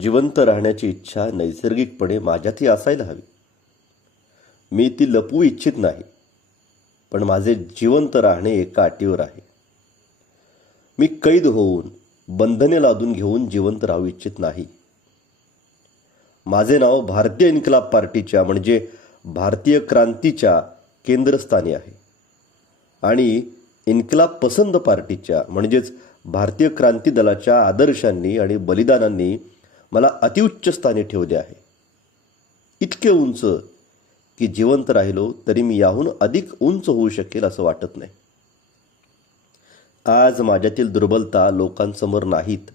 जिवंत राहण्याची इच्छा नैसर्गिकपणे माझ्यातही असायला हवी. मी ती लपवू इच्छित नाही, पण माझे जिवंत राहणे एका अटीवर आहे. मी कैद होऊन बंधने लादून घेऊन जिवंत राहू इच्छित नाही. माझे नाव भारतीय इन्कलाब पार्टीच्या म्हणजे भारतीय क्रांतीच्या केंद्रस्थानी आहे आणि इन्कलाब पसंद पार्टीच्या म्हणजेच भारतीय क्रांती दलाच्या आदर्शांनी आणि बलिदानांनी मला अतिउच्च स्थानी ठेवले आहे. इतके उंच की जिवंत राहिलो तरी मी याहून अधिक उंच होऊ शकेल असं वाटत नाही. आज माझ्यातील दुर्बलता लोकांसमोर नाहीत,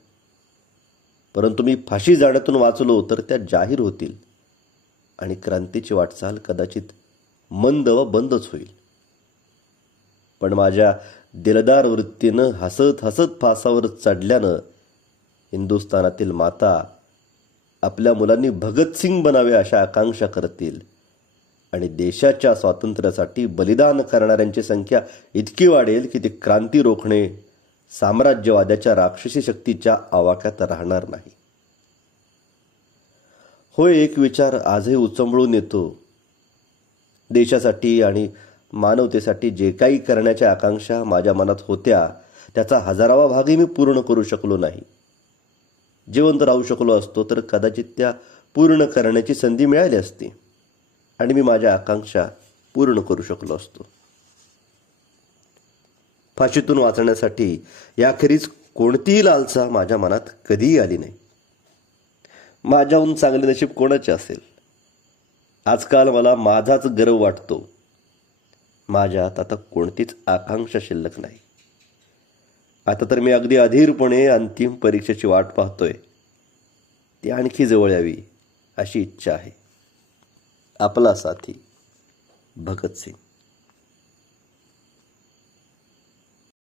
परंतु मी फाशी जाण्यातून वाचलो तर त्या जाहीर होतील आणि क्रांतीची वाटचाल कदाचित मंद व बंदच होईल. पण माझ्या दिलदार वृत्तीनं हसत हसत फासावर चढल्यानं हिंदुस्थानातील माता आपल्या मुलांनी भगतसिंग बनावे अशा आकांक्षा करतील आणि देशाच्या स्वातंत्र्यासाठी बलिदान करणाऱ्यांची संख्या इतकी वाढेल की ती क्रांती रोखणे साम्राज्यवादाच्या राक्षसी शक्तीच्या आवाक्यात राहणार नाही. होय, एक विचार आजही उचंबळून येतो. देशासाठी आणि मानवतेसाठी जे काही करण्याच्या आकांक्षा माझ्या मनात होत्या त्याचा 1000वा भागही मी पूर्ण करू शकलो नाही. जिवंत राहू शकलो असतो तर कदाचित त्या पूर्ण करण्याची संधी मिळाली असती आणि मी माझ्या आकांक्षा पूर्ण करू शकलो असतो. फाशीतून वाचण्यासाठी याखेरीज कोणतीही लालसा माझ्या मनात कधीही आली नाही. माझ्याहून चांगले नशीब कोणाचे असेल? आजकाल मला माझाच गर्व वाटतो. माझ्यात आता कोणतीच आकांक्षा शिल्लक नाही. आता तर मी अगदी अधीरपणे अंतिम परीक्षेची वाट पाहतोय. ती आणखी जवळ यावी अशी इच्छा आहे. आपला साथी भगतसिंग.